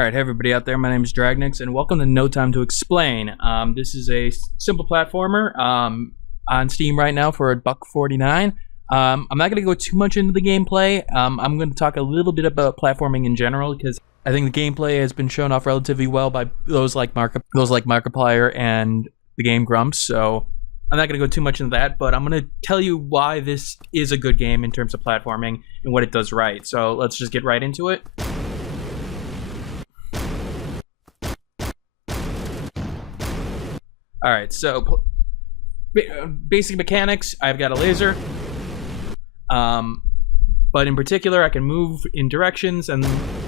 Alright, hey everybody out there, my name is Dragnix, and welcome to No Time to Explain. This is a simple platformer on Steam right now for $1.49. I'm not going to go too much into the gameplay. I'm going to talk a little bit about platforming in general, because I think the gameplay has been shown off relatively well by those like Markiplier and the Game Grumps, so I'm not going to go too much into that, but I'm going to tell you why this is a good game in terms of platforming and what it does right. So let's just get right into it. Alright, so basic mechanics, I've got a laser, but in particular I can move in directions and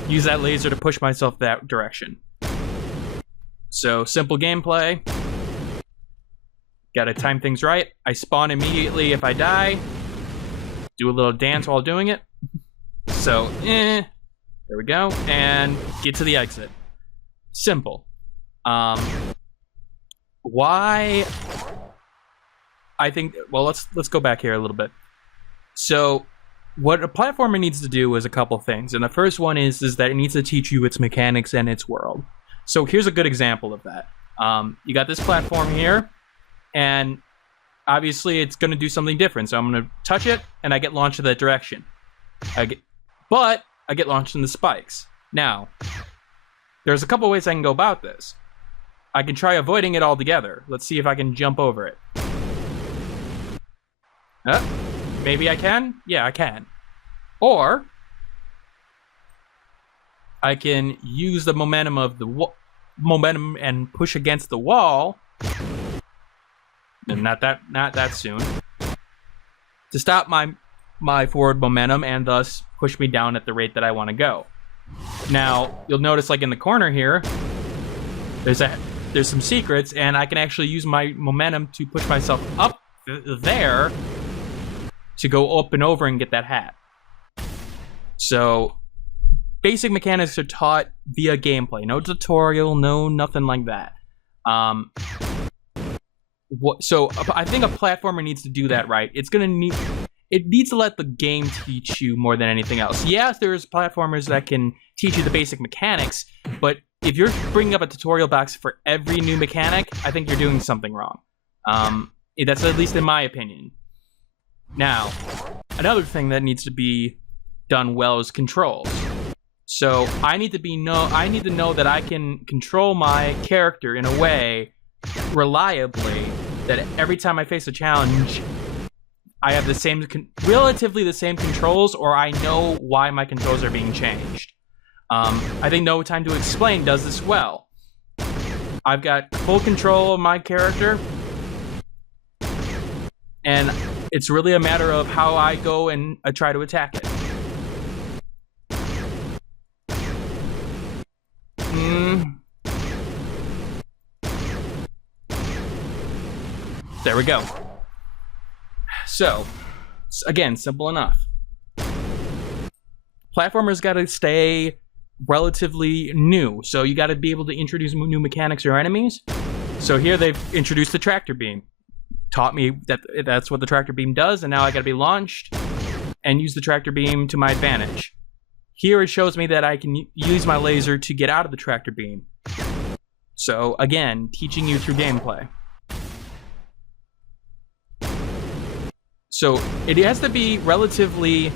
use that laser to push myself that direction. So simple gameplay, gotta time things right. I spawn immediately if I die, do a little dance while doing it. So, there we go, and get to the exit. Simple. Why I think, well, let's go back here a little bit. So what a platformer needs to do is a couple things, and the first one is that it needs to teach you its mechanics and its world. So here's a good example of that. You got this platform here, and obviously it's going to do something different. So I'm going to touch it and I get launched in that direction. But I get launched in the spikes. Now there's a couple ways I can go about this. I can try avoiding it altogether. Let's see if I can jump over it. Maybe I can? Yeah, I can. Or I can use the momentum of the momentum and push against the wall. And not that soon. To stop my forward momentum and thus push me down at the rate that I want to go. Now, you'll notice like in the corner here, there's some secrets, and I can actually use my momentum to push myself up there to go up and over and get that hat. So basic mechanics are taught via gameplay. No tutorial, no nothing like that. So I think a platformer needs to do that right. It needs to let the game teach you more than anything else. Yes, there's platformers that can teach you the basic mechanics, but if you're bringing up a tutorial box for every new mechanic, I think you're doing something wrong. That's at least in my opinion. Now, another thing that needs to be done well is controls. So I need to know that I can control my character in a way reliably that every time I face a challenge, I have relatively the same controls, or I know why my controls are being changed. I think No Time to Explain does this well. I've got full control of my character, and it's really a matter of how I go and try to attack it. There we go. So, again, simple enough. Platformers got to stay relatively new, so you got to be able to introduce new mechanics or enemies. So here they've introduced the tractor beam, taught me that that's what the tractor beam does, and now I got to be launched and use the tractor beam to my advantage. Here it shows me that I can use my laser to get out of the tractor beam. So again, teaching you through gameplay. So it has to be relatively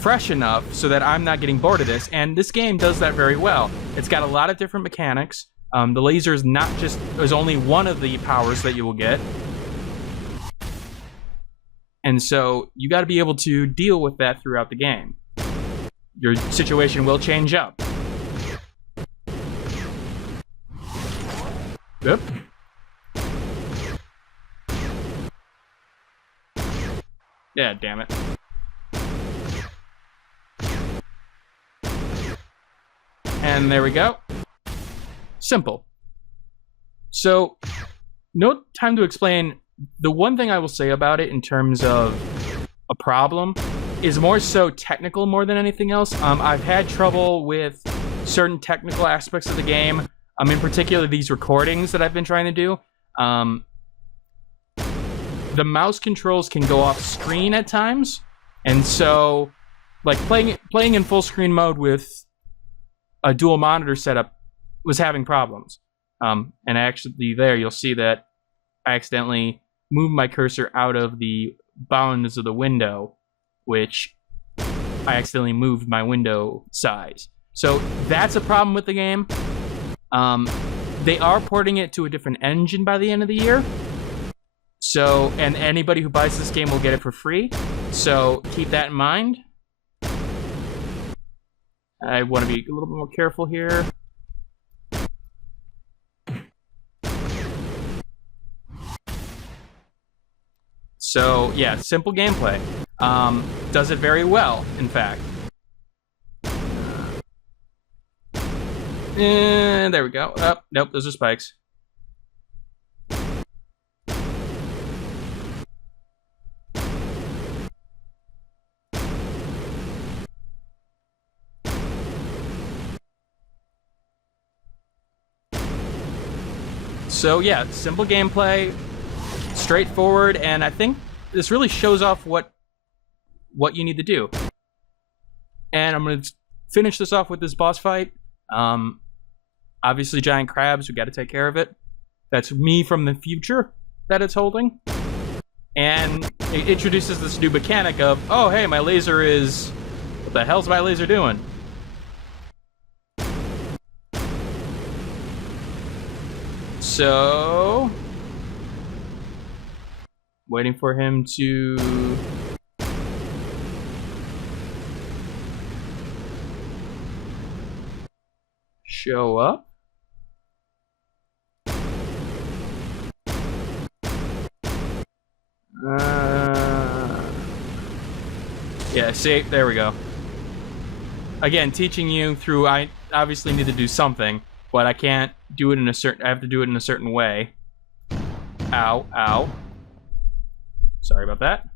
fresh enough so that I'm not getting bored of this, and this game does that very well. It's got a lot of different mechanics. The laser is only one of the powers that you will get, and so you got to be able to deal with that throughout the game. Your situation will change up. Yep. Yeah, damn it. And there we go. Simple. So, No Time to Explain, the one thing I will say about it in terms of a problem is more so technical more than anything else. I've had trouble with certain technical aspects of the game. In particular, these recordings that I've been trying to do. The mouse controls can go off screen at times, and so like playing in full screen mode with a dual monitor setup was having problems. And actually there you'll see that I accidentally moved my cursor out of the bounds of the window, which I accidentally moved my window size. So that's a problem with the game. They are porting it to a different engine by the end of the year. So, and anybody who buys this game will get it for free. So keep that in mind. I want to be a little bit more careful here. So yeah, simple gameplay. Does it very well, in fact. And there we go. Oh, nope, those are spikes. So yeah, simple gameplay, straightforward, and I think this really shows off what you need to do. And I'm going to finish this off with this boss fight. Obviously, giant crabs, we got to take care of it. That's me from the future that it's holding. And it introduces this new mechanic of, oh, hey, my laser is... What the hell's my laser doing? So... Waiting for him to... show up. Yeah, see, there we go. Again, teaching you through, I obviously need to do something, but I can't do it in a certain, I have to do it in a certain way. Ow, ow. Sorry about that.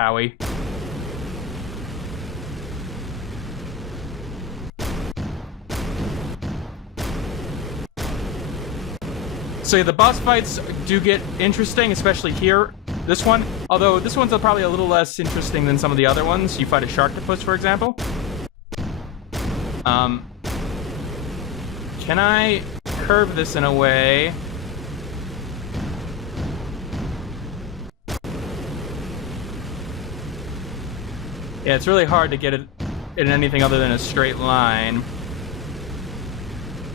Owie. So yeah, the boss fights do get interesting, especially here. This one, although this one's probably a little less interesting than some of the other ones. You fight a sharktopus, for example. Can I curve this in a way? Yeah, it's really hard to get it in anything other than a straight line.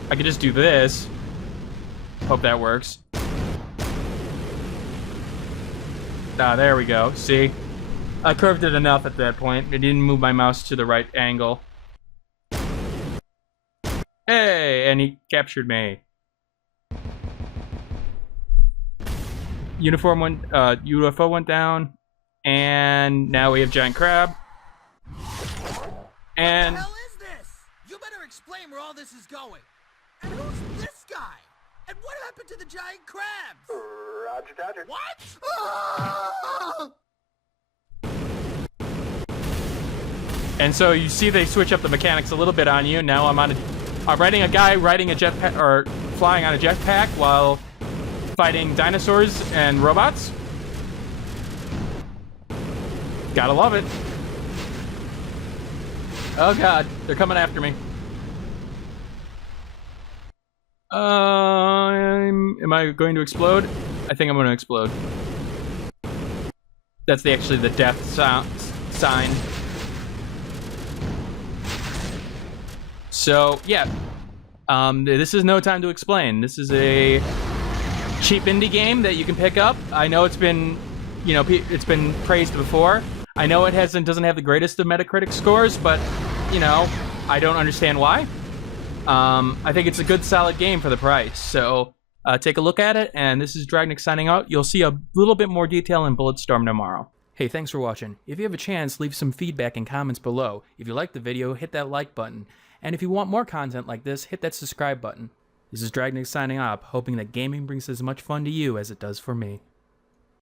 I could just do this. Hope that works. Ah, there we go. See? I curved it enough at that point. I didn't move my mouse to the right angle. Hey, and he captured me. UFO went down, and now we have giant crab. And what the hell is this? You better explain where all this is going. And who's this guy? And what happened to the giant crabs? Roger, Dodger. What? Ah! And so you see they switch up the mechanics a little bit on you. Now I'm riding a guy riding a jetpack, or flying on a jetpack while fighting dinosaurs and robots. Gotta love it. Oh god, they're coming after me. Am I going to explode? I think I'm going to explode. That's actually the death sign. So, yeah. This is no time to explain. This is a cheap indie game that you can pick up. I know it's been, it's been praised before. I know it doesn't have the greatest of Metacritic scores, but, I don't understand why. I think it's a good, solid game for the price. So take a look at it, and this is Dragnic signing out. You'll see a little bit more detail in Bulletstorm tomorrow. Hey, thanks for watching. If you have a chance, leave some feedback and comments below. If you liked the video, hit that like button. And if you want more content like this, hit that subscribe button. This is Dragnic signing off, hoping that gaming brings as much fun to you as it does for me.